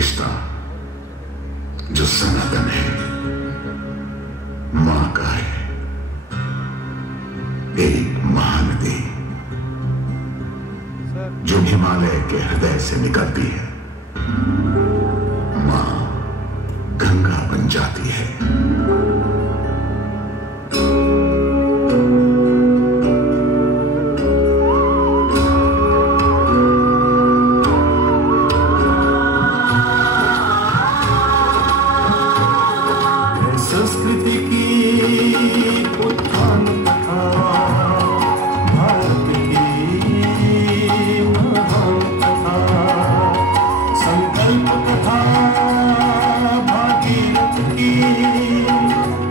रिश्ता जो सनातन है, मां का है। एक महानदी जो हिमालय के हृदय से निकलती है, मां गंगा बन जाती है। संस्कृति की उत्थान कथा, भारत की महान कथा, संकल्प कथा, भागीरथ की,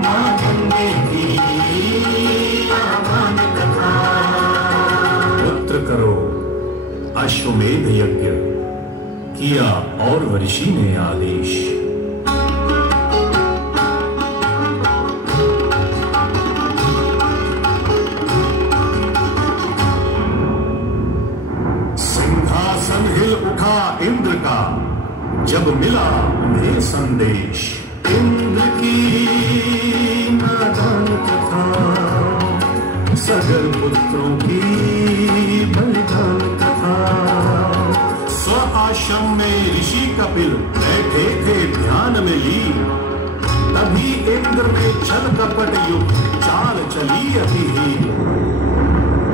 मां गंगे की महान कथा। पुत्र करो अश्वमेध यज्ञ, किया और ऋषि ने आदेश। हिल उठा इंद्र का, जब मिला उन्हें संदेश। इंद्र की नादान कथा, सगर पुत्रों की बलिदान कथा। स्व आश्रम में ऋषि कपिल बैठे थे ध्यान में ली, तभी इंद्र में छल कपट युक्त चाल चली अति ही।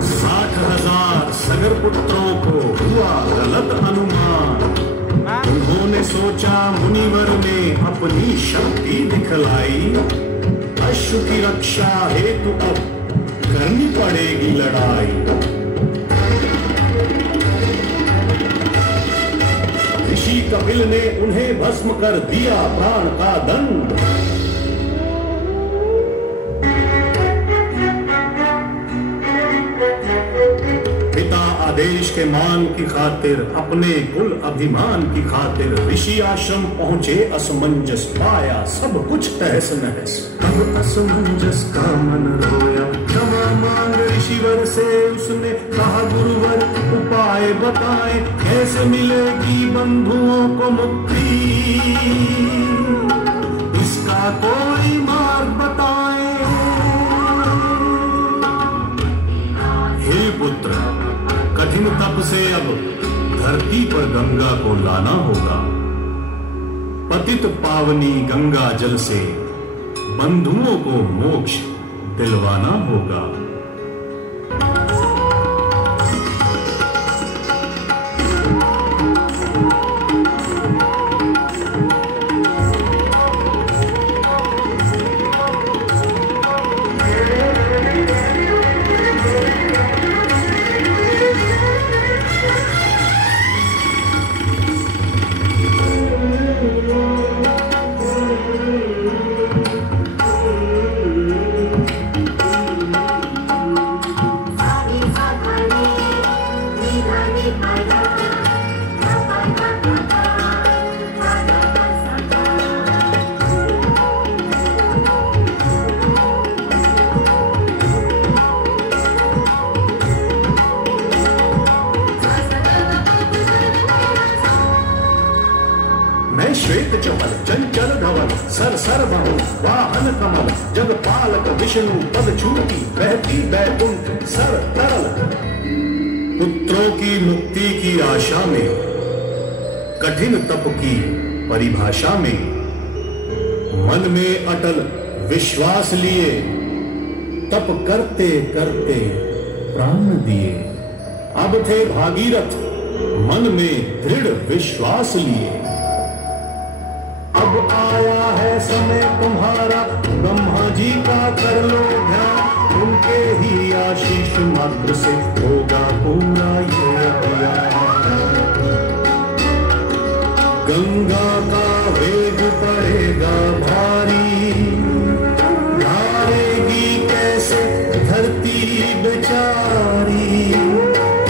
60,000 सगर पुत्रों को हुआ गलत अनुमान। उन्होंने सोचा मुनिवर ने अपनी शक्ति दिखलाई, अश्व की रक्षा हेतु अब करनी पड़ेगी लड़ाई। ऋषि कपिल ने उन्हें भस्म कर दिया प्राण का दंड। देश के मान की खातिर, अपने कुल अभिमान की खातिर ऋषि आश्रम पहुंचे। असमंजस पाया सब कुछ तहस नहस, अब असमंजस का मन रोया। क्षमा मांग ऋषिवर से उसने कहा, गुरुवर उपाय बताएं, कैसे मिलेगी बंधुओं को मुक्ति, इसका कोई मार्ग बताएं। हे पुत्र, कठिन तप से अब धरती पर गंगा को लाना होगा। पतित पावनी गंगा जल से बंधुओं को मोक्ष दिलवाना होगा। श्वेत चमल चंचल धवल, सर सर बहु वाहन कमल, जग पालक विष्णु पद छूटी, बहती बैकुंठ सर तरल। पुत्रों की मुक्ति की आशा में, कठिन तप की परिभाषा में, मन में अटल विश्वास लिए, तप करते करते प्राण दिए। अब थे भागीरथ मन में दृढ़ विश्वास लिए। अब आया है समय तुम्हारा, ब्रह्मा जी का कर लो ध्यान, उनके ही आशीष मात्र से होगा पूरा ये अभियान। गंगा का वेग पड़ेगा भारी, धारेगी कैसे धरती बेचारी।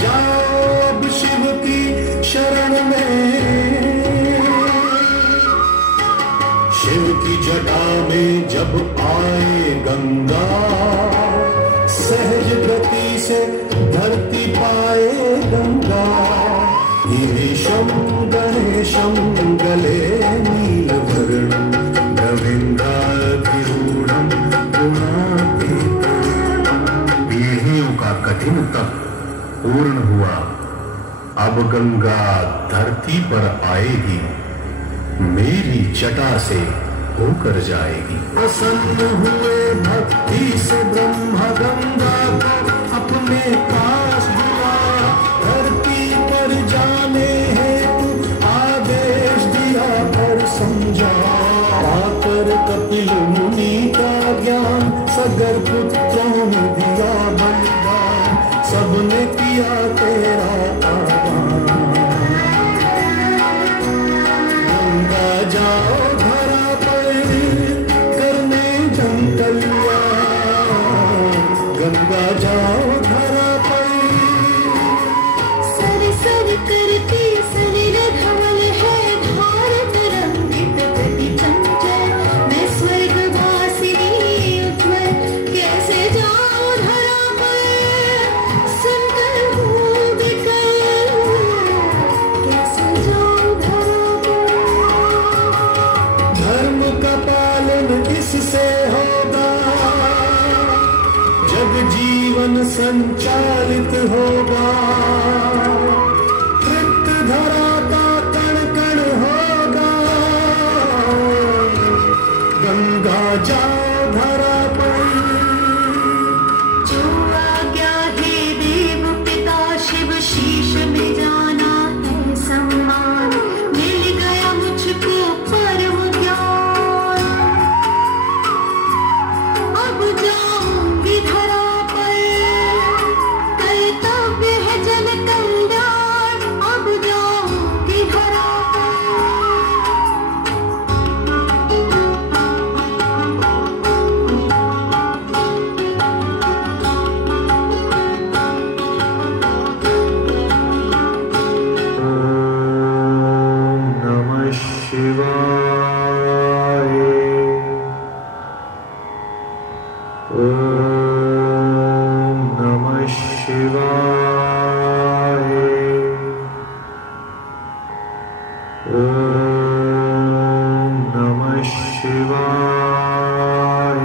जाओ अब शिव की शरण में, शिव की जटा में जब आए गंगा, सहज गति से धरती पाए गंगा। गिरीशम गणेशम गले पूर्ण हुआ। अब गंगा धरती पर आएगी, मेरी जटा से होकर जाएगी। प्रसन्न हुए भक्ति से ब्रह्मा गंगा को अपने पास बुलाया, धरती पर जाने हेतु आदेश दिया और समझाया। आकर कपिल मुनि का ज्ञान सगर पुत्रों ने दिया बलिदान, सबने किया तेरा आह्वान। गंगा जाओ धरा पर करने जन कल्याण, गंगा जाओ धरा पर। सर सर करती सलिल धवल है भारत रंगित गति चंचल, मैं स्वर्गवासिनी उत्पल कैसे जाऊं धरा पर। सुनकर हूँ विकल कैसे जाऊं धरा पर। धर्म का पालन इससे होगा, जग जीवन संचालित होगा। तृप्त धरा का कण कण होगा, गंगा जाओ धरा पर। जो आज्ञा हे देव पिता शिव शीश में जाना है सम्मान, मिल गया मुझको परम ज्ञान। अब जाऊंगी धरा पर, कर्तव्य है जन कल्याण। अब जाऊंगी धरा पर। नमः शिवाय। ओम नमः शिवाय। ओम नमः शिवाय।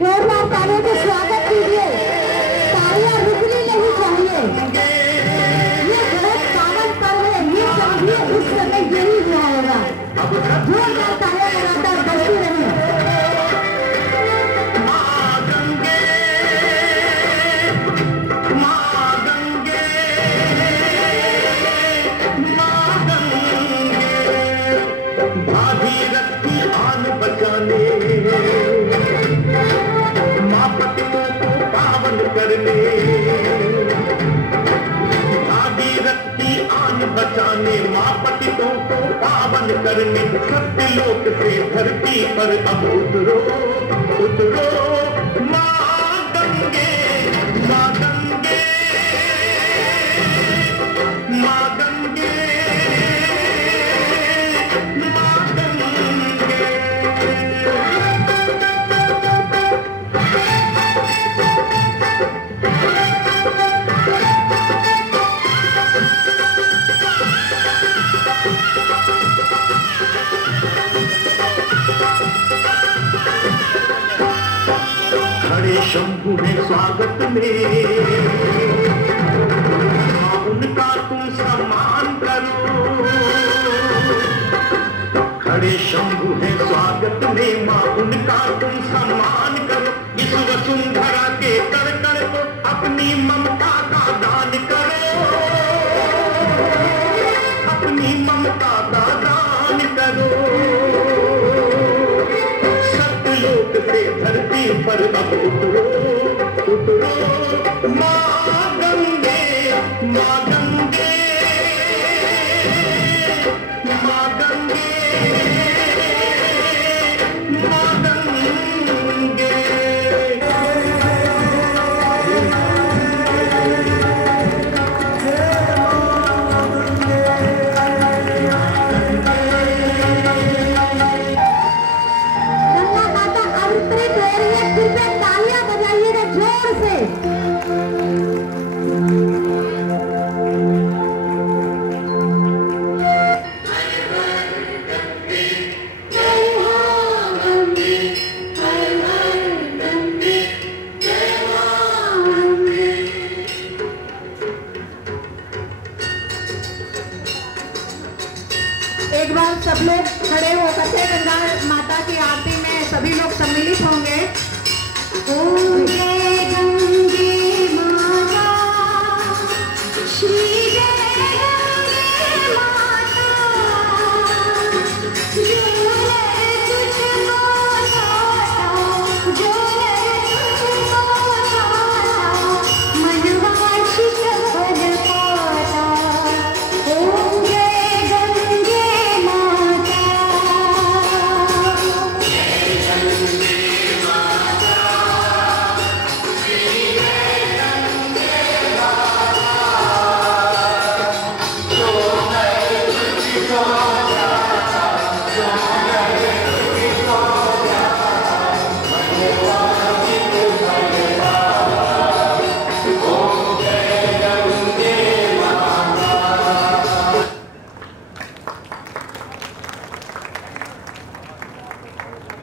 जोरदार तालियों से स्वागत कीजिए। तालियां रुकनी नहीं चाहिए। ये बहुत पावन पर्व है, ये समझिए उस समय यही हुआ होगा। जोरदार तालियां लगातार बजती रहे। भागीरथी आन बचाने, माँ पतियों को पावन करने। भागीरथी आन बचाने, माँ पतियों को पावन करने। सत्यलोक से धरती पर अब उतरो उतरो, माँ गंगे माँ गंगे माँ गंगे माँ गंगे। खड़े शंभु है स्वागत में, उनका तुम सम्मान करो। खड़े शंभु है स्वागत में, माँ उनका तुम सम्मान करो। इस वसुंधरा के कण कण को अपनी ममता का दान करो, अपनी ममता का दान करो। सतलोक से धरती पर अब उतरो, उतरो माँ गंगे, माँ गंगे, माँ गंगे, माँ गंगे। गंगा माता अवतरित हो रही है, कृपया तालियां बजाइएगा जोर से। एक बार सब लोग खड़े होकर के गंगा माता की आरती में सभी लोग सम्मिलित होंगे।